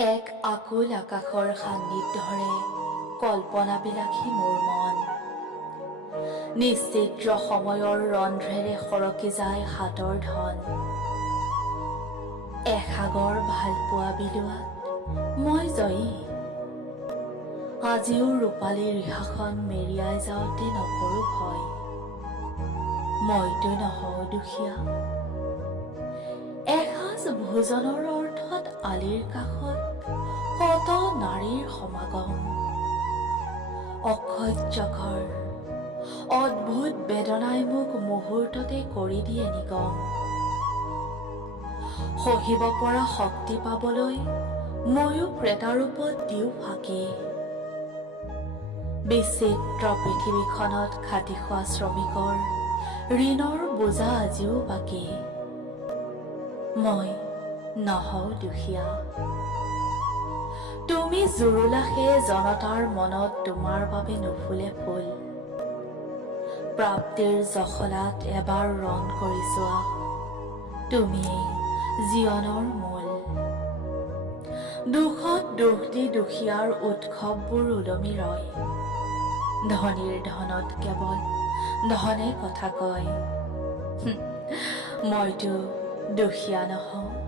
এক আকুল আকাশৰ সান্নিধ্যৰে কল্পনাবিলাসী মোৰ মন। নিশ্চিত্ৰ সময়ৰ ৰন্ধ্ৰেৰে সৰকি যায় হাতৰ ধন। এসাগৰ ভালপোৱা বিলোৱাত মই জয়ী। আজিও ৰূপালী ৰিহাখন মেৰিয়াই যাওঁতে নকৰো ভয়। মইতো নহওঁ দুখীয়া। এসাঁজ ভোজনৰ অৰ্থত আলিৰ কাষত কত নাৰীৰ সমাগম। অসহ্যকৰ অদ্ভুত বেদনাই মোক মুহূৰ্ততে কৰি দিয়ে নিগম। সহিব পৰা শক্তি পাবলৈ ময়ো ক্ৰেতাৰূপত দিওঁ ফাঁকি। বিচিত্ৰ পৃথিৱীখনত খাটি খোৱা শ্ৰমিকৰ ঋণৰ বোজা আজিও বাকী। মই নহওঁ দুখীয়া। তুমি জুৰুলাসে জনতাৰ মনত তোমাৰ বাবে নুফুলে ফুল। প্ৰাপ্তিৰ জখলাত এবাৰ ৰণ কৰি চোৱা, তুমিয়েই জীৱনৰ মূল। দুখত দুখ দি দুখীয়াৰ উৎসৱবোৰ ওলমি ৰয়। ধনীৰ ধনত কেৱল ধনে কথা কয়। মইতো দুখীয়া নহওঁ।